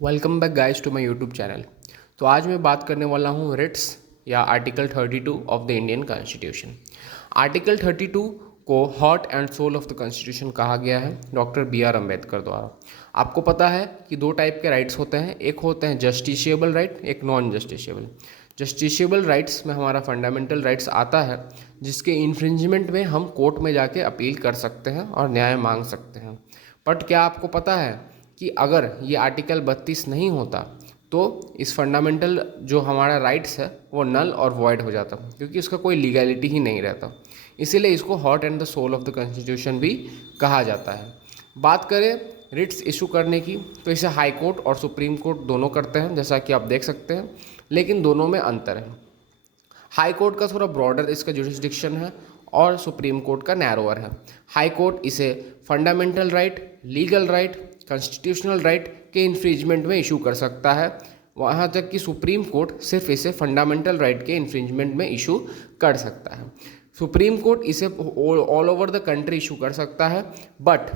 Welcome back guys to my YouTube channel. तो आज मैं बात करने वाला हूँ रिट्स या article 32 of the Indian constitution. Article 32 को heart and soul of the constitution कहा गया है डॉक्टर बी.आर. अम्बेडकर द्वारा। आपको पता है कि दो टाइप के राइट्स होते हैं, एक होते हैं जस्टिशिएबल राइट, एक नॉन जस्टिशिएबल। जस्टिशिएबल राइट्स में हमारा फंडामेंटल राइट्स आता है जिसके इन्फ्रिंजमेंट में हम कोर्ट में जाके अपील कर सकते हैं और न्याय मांग सकते हैं। बट क्या आपको पता है कि अगर ये आर्टिकल 32 नहीं होता तो इस फंडामेंटल जो हमारा राइट्स है वो नल और वॉइड हो जाता, क्योंकि उसका कोई लीगैलिटी ही नहीं रहता। इसीलिए इसको heart and the soul of the constitution भी कहा जाता है। बात करें रिट्स इशू करने की तो इसे हाई कोर्ट और सुप्रीम कोर्ट दोनों करते हैं, जैसा कि आप देख सकते हैं, लेकिन दोनों में अंतर है। हाई कोर्ट का थोड़ा ब्रॉडर इसका जुरिस्डिक्शन है और सुप्रीम कोर्ट का नैरोअर है। हाई कोर्ट इसे fundamental right, legal right, constitutional right के इन्फ्रिंजमेंट में इशू कर सकता है, वहाँ तक कि सुप्रीम कोर्ट सिर्फ इसे फंडामेंटल राइट के इन्फ्रिंजमेंट में इशू कर सकता है। सुप्रीम कोर्ट इसे all over the country issue कर सकता है, बट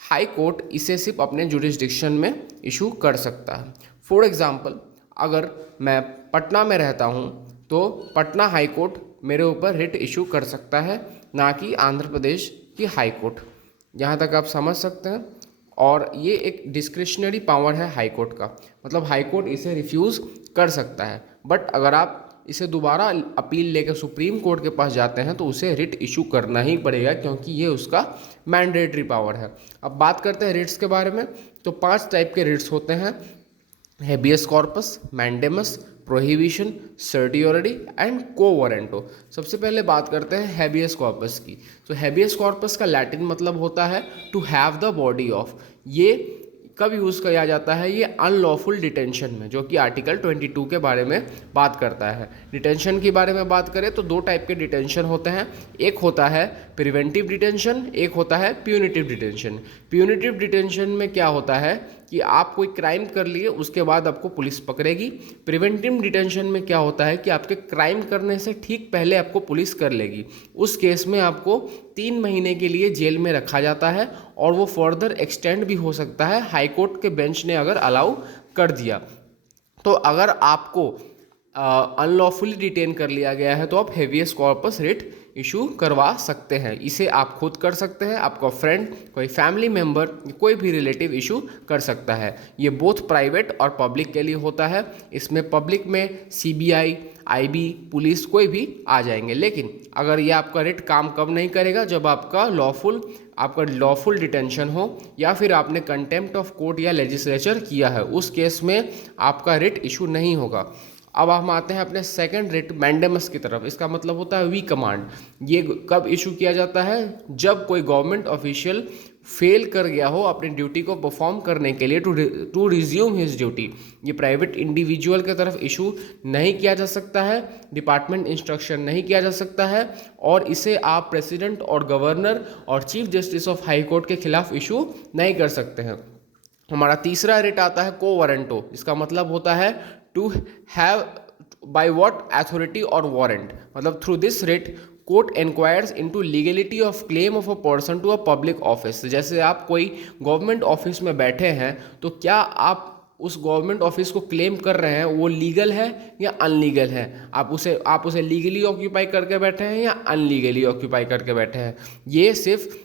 हाई कोर्ट इसे सिर्फ अपने जुरिस्डिक्शन में इशू कर सकता है। फॉर एग्जाम्पल, अगर मैं पटना में रहता हूँ तो पटना हाई कोर्ट मेरे ऊपर रिट इशू कर सकता है, ना कि आंध्र प्रदेश की हाई कोर्ट। यहाँ तक आप समझ सकते हैं। और ये एक डिस्क्रिशनरी पावर है हाई कोर्ट का, मतलब हाई कोर्ट इसे रिफ्यूज़ कर सकता है। बट अगर आप इसे दोबारा अपील लेकर सुप्रीम कोर्ट के पास जाते हैं तो उसे रिट इशू करना ही पड़ेगा, क्योंकि ये उसका मैंडेटरी पावर है। अब बात करते हैं रिट्स के बारे में। तो 5 टाइप के रिट्स होते हैं: habeas corpus, mandamus, prohibition, certiorari and quo warranto. सबसे पहले बात करते हैं हैबियस कॉर्पस की। तो हैबियस कॉर्पस का लैटिन मतलब होता है to have the body of. ये कब यूज़ किया जाता है? ये अनलॉफुल डिटेंशन में, जो कि आर्टिकल 22 के बारे में बात करता है। डिटेंशन के बारे में बात करें तो 2 टाइप के डिटेंशन होते हैं, एक होता है प्रिवेंटिव डिटेंशन, एक होता है प्यूनिटिव डिटेंशन। प्यूनिटिव डिटेंशन में क्या होता है कि आप कोई क्राइम कर लिए उसके बाद आपको पुलिस पकड़ेगी। प्रिवेंटिव डिटेंशन में क्या होता है कि आपके क्राइम करने से ठीक पहले आपको पुलिस कर लेगी। उस केस में आपको 3 महीने के लिए जेल में रखा जाता है और वो फर्दर एक्सटेंड भी हो सकता है, हाई कोर्ट के बेंच ने अगर अलाउ कर दिया। तो अगर आपको अनलॉफुली डिटेन कर लिया गया है तो आप हेवियस कॉर्पस रिट इशू करवा सकते हैं। इसे आप खुद कर सकते हैं, आपका फ्रेंड, कोई फैमिली मेम्बर, कोई भी रिलेटिव इशू कर सकता है। ये बोथ प्राइवेट और पब्लिक के लिए होता है। इसमें पब्लिक में सीबीआई, आईबी, पुलिस कोई भी आ जाएंगे। लेकिन अगर ये आपका रिट काम कब नहीं करेगा? जब आपका लॉफुल डिटेंशन हो या फिर आपने कंटेम्प्ट ऑफ कोर्ट या लेजिस्लेचर किया है, उस केस में आपका रिट इशू नहीं होगा। अब हम आते हैं अपने सेकंड रिट मैंडेमस की तरफ। इसका मतलब होता है वी कमांड। ये कब इशू किया जाता है? जब कोई गवर्नमेंट ऑफिशियल फेल कर गया हो अपनी ड्यूटी को परफॉर्म करने के लिए, टू रिज्यूम हिज ड्यूटी। ये प्राइवेट इंडिविजुअल की तरफ इशू नहीं किया जा सकता है, डिपार्टमेंट इंस्ट्रक्शन नहीं किया जा सकता है, और इसे आप प्रेसिडेंट और गवर्नर और chief justice of high court के खिलाफ इशू नहीं कर सकते हैं। हमारा तीसरा रिट आता है को वारंटो। इसका मतलब होता है to have by what authority और वारंट। मतलब through this writ court inquires into legality of claim of a person to a public office. जैसे आप कोई गवर्नमेंट ऑफिस में बैठे हैं तो क्या आप उस गवर्नमेंट ऑफिस को क्लेम कर रहे हैं वो लीगल है या अनलीगल है? आप उसे लीगली ऑक्यूपाई करके बैठे हैं या अनलीगली ऑक्यूपाई करके बैठे हैं? ये सिर्फ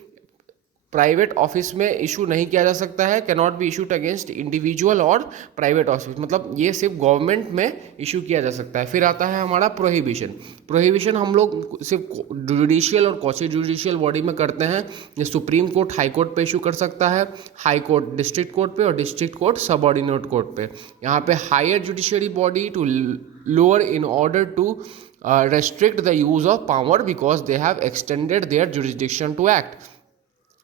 प्राइवेट ऑफिस में इशू नहीं किया जा सकता है, can not be issued against individual और प्राइवेट ऑफिस। मतलब ये सिर्फ गवर्नमेंट में इशू किया जा सकता है। फिर आता है हमारा प्रोहिबिशन। प्रोहिबिशन हम लोग सिर्फ जुडिशियल और क्वासी जुडिशियल बॉडी में करते हैं। ये सुप्रीम कोर्ट हाई कोर्ट पे इशू कर सकता है, हाई कोर्ट डिस्ट्रिक्ट कोर्ट पे और डिस्ट्रिक्ट कोर्ट सबऑर्डिनेट कोर्ट पे। यहाँ पे higher judiciary body to lower in order to restrict the use of power because they have extended their jurisdiction to act।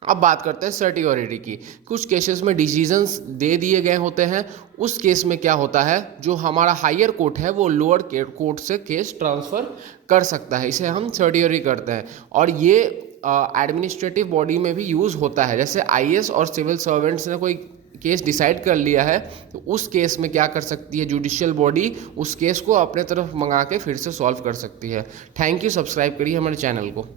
अब बात करते हैं सर्टियोरिटी की। कुछ केसेस में डिसीजंस दे दिए गए होते हैं, उस केस में क्या होता है, जो हमारा हायर कोर्ट है वो लोअर कोर्ट से केस ट्रांसफ़र कर सकता है, इसे हम सर्टियोरिटी करते हैं। और ये एडमिनिस्ट्रेटिव बॉडी में भी यूज़ होता है। जैसे आईएएस और सिविल सर्वेंट्स ने कोई केस डिसाइड कर लिया है तो उस केस में क्या कर सकती है जुडिशियल बॉडी, उस केस को अपने तरफ मंगा के फिर से सॉल्व कर सकती है। Thank you. सब्सक्राइब करिए हमारे चैनल को।